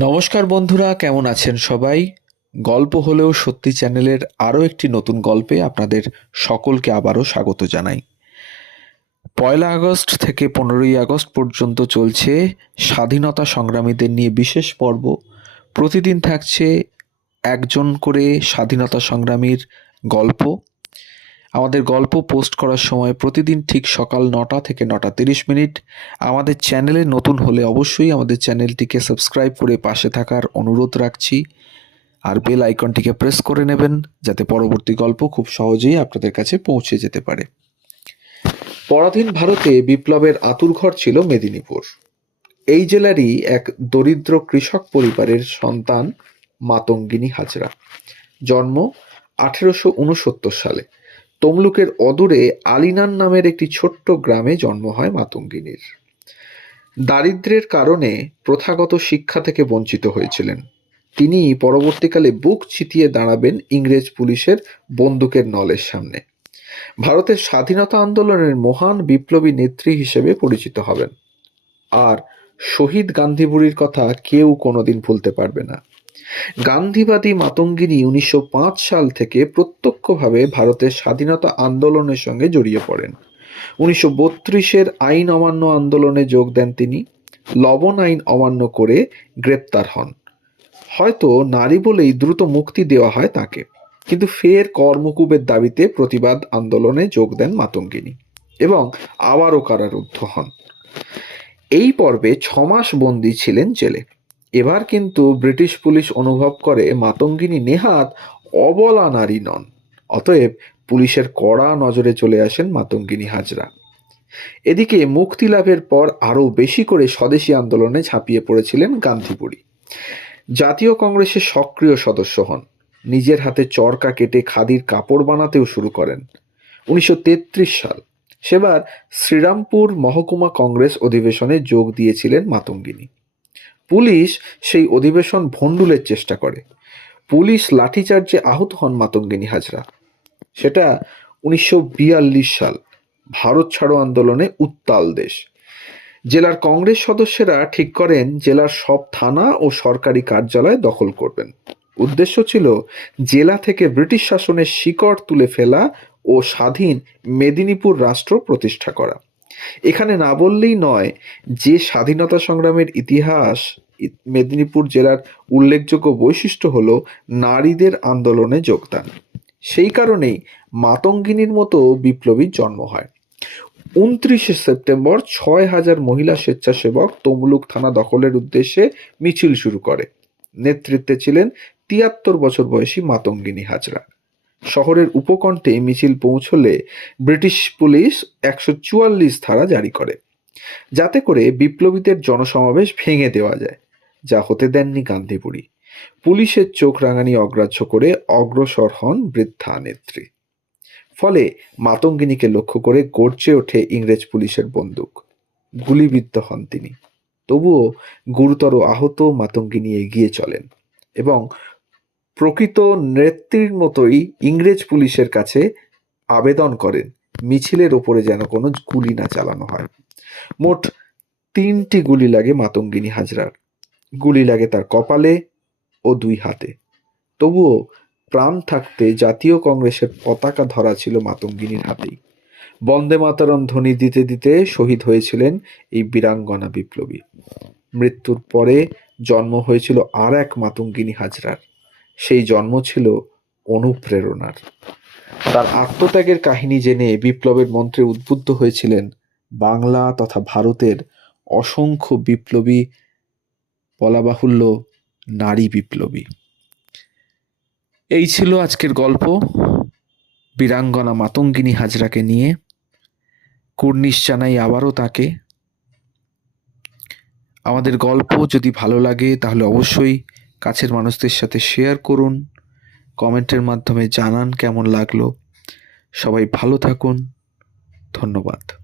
নমস্কার বন্ধুরা, কেমন আছেন সবাই? গল্প হলেও সত্যি চ্যানেলের আরও একটি নতুন গল্পে আপনাদের সকলকে আবারও স্বাগত জানাই। পয়লা আগস্ট থেকে পনেরোই আগস্ট পর্যন্ত চলছে স্বাধীনতা সংগ্রামীদের নিয়ে বিশেষ পর্ব। প্রতিদিন থাকছে একজন করে স্বাধীনতা সংগ্রামীর গল্প। আমাদের গল্প পোস্ট করার সময় প্রতিদিন ঠিক সকাল নটা থেকে নটা তিরিশ মিনিট আমাদের চ্যানেলে নতুন হলে অবশ্যই আমাদের চ্যানেলটিকে সাবস্ক্রাইব করে পাশে থাকার অনুরোধ রাখছি। আর বেল আইকনটিকে প্রেস করে নেবেন যাতে পরবর্তী গল্প খুব সহজেই আপনাদের কাছে পৌঁছে যেতে পারে। পরাধীন ভারতে বিপ্লবের আতুরঘর ছিল মেদিনীপুর। এই জেলারই এক দরিদ্র কৃষক পরিবারের সন্তান মাতঙ্গিনী হাজরা। জন্ম আঠেরোশো উনসত্তর সালে। তমলুকের অদূরে আলিনান নামের একটি ছোট্ট গ্রামে জন্ম হয় মাতঙ্গিনীর। দারিদ্র্যের কারণে প্রথাগত শিক্ষা থেকে বঞ্চিত হয়েছিলেন। তিনি পরবর্তীকালে বুক চিতিয়ে দাঁড়াবেন ইংরেজ পুলিশের বন্দুকের নলের সামনে। ভারতের স্বাধীনতা আন্দোলনের মহান বিপ্লবী নেত্রী হিসেবে পরিচিত হবেন। আর শহীদ গান্ধী বুড়ির কথা কেউ কোনোদিন ভুলতে পারবে না। গান্ধীবাদী মাতঙ্গিনী উনিশশো পাঁচ সাল থেকে প্রত্যক্ষভাবে ভারতের স্বাধীনতা আন্দোলনের সঙ্গে জড়িয়ে পড়েন। উনিশশো বত্রিশের আইন অমান্য আন্দোলনে যোগ দেন তিনি, লবণ আইন অমান্য করে গ্রেপ্তার হন। হয়তো নারী বলেই দ্রুত মুক্তি দেওয়া হয় তাকে, কিন্তু ফের কর্মকুবের দাবিতে প্রতিবাদ আন্দোলনে যোগ দেন মাতঙ্গিনী এবং আবারও কারারুদ্ধ হন। এই পর্বে ছমাস বন্দী ছিলেন জেলে। এবার কিন্তু ব্রিটিশ পুলিশ অনুভব করে মাতঙ্গিনী নেহাত অবলা নারী নন। অতএব পুলিশের কড়া নজরে চলে আসেন মাতঙ্গিনী হাজরা। এদিকে মুক্তি লাভের পর আরও বেশি করে স্বদেশী আন্দোলনে ঝাঁপিয়ে পড়েছিলেন গান্ধীপুরী। জাতীয় কংগ্রেসের সক্রিয় সদস্য হন। নিজের হাতে চরকা কেটে খাদির কাপড় বানাতেও শুরু করেন। উনিশশো তেত্রিশ সাল। সেবার শ্রীরামপুর মহকুমা কংগ্রেস অধিবেশনে যোগ দিয়েছিলেন মাতঙ্গিনী। পুলিশ সেই অধিবেশন ভণ্ডুলের চেষ্টা করে। পুলিশ লাঠিচার্জে আহত হন মাতঙ্গিনী হাজরা। সেটা উনিশশো বিয়াল্লিশ সাল, ভারত ছাড়ো আন্দোলনে উত্তাল দেশ। জেলার কংগ্রেস সদস্যরা ঠিক করেন জেলার সব থানা ও সরকারি কার্যালয় দখল করবেন। উদ্দেশ্য ছিল জেলা থেকে ব্রিটিশ শাসনের শিকড় তুলে ফেলা ও স্বাধীন মেদিনীপুর রাষ্ট্র প্রতিষ্ঠা করা। এখানে না বললেই নয়, যে স্বাধীনতা সংগ্রামের ইতিহাস মেদিনীপুর জেলার উল্লেখযোগ্য বৈশিষ্ট্য হলো নারীদের আন্দোলনে যোগদান। সেই কারণেই মাতঙ্গিনীর মতো বিপ্লবীর জন্ম হয়। উনত্রিশে সেপ্টেম্বর ছয় হাজার মহিলা স্বেচ্ছাসেবক তমলুক থানা দখলের উদ্দেশ্যে মিছিল শুরু করে। নেতৃত্বে ছিলেন তিয়াত্তর বছর বয়সী মাতঙ্গিনী হাজরা। শহরের উপকণ্ঠে মিছিল পৌঁছলে ব্রিটিশ পুলিশ একশো চুয়াল্লিশ ধারা জারি করে, যাতে করে বিপ্লবীদের জনসমাবেশ ভেঙে দেওয়া যায়, যা হতে দেননি গান্ধীপুরী। পুলিশের চোখ রাঙানি অগ্রাহ্য করে অগ্রসর হন বৃদ্ধা নেত্রী। ফলে মাতঙ্গিনীকে লক্ষ্য করে গর্জে ওঠে ইংরেজ পুলিশের বন্দুক। গুলিবিদ্ধ হন তিনি। তবুও গুরুতর আহত মাতঙ্গিনী এগিয়ে চলেন এবং প্রকৃত নেত্রীর মতোই ইংরেজ পুলিশের কাছে আবেদন করেন, মিছিলের ওপরে যেন কোনো গুলি না চালানো হয়। মোট তিনটি গুলি লাগে মাতঙ্গিনী হাজরার। গুলি লাগে তার কপালে ও দুই হাতে। তবুও প্রাণ থাকতে জাতীয় কংগ্রেসের পতাকা ধরা ছিল মাতঙ্গিনীর হাতেই। বন্দে মাতরম ধ্বনি দিতে দিতে শহীদ হয়েছিলেন এই বীরাঙ্গনা বিপ্লবী। মৃত্যুর পরে জন্ম হয়েছিল আর এক মাতঙ্গিনী হাজরার। সেই জন্ম ছিল অনুপ্রেরণার। তার আত্মত্যাগের কাহিনী জেনে বিপ্লবের মন্ত্রে উদ্বুদ্ধ হয়েছিলেন বাংলা তথা ভারতের অসংখ্য বিপ্লবী বলা বাহুল্য নারী বিপ্লবী। এই ছিল আজকের গল্প। বীরাঙ্গনা মাতঙ্গিনী হাজরাকে নিয়ে। কুর্নিশ জানাই আবারও তাকে। আমাদের গল্প যদি ভালো লাগে তাহলে অবশ্যই কাছের মানুষদের সাথে শেয়ার করুন কমেন্টের মাধ্যমে জানান কেমন লাগল। সবাই ভালো থাকুন। ধন্যবাদ।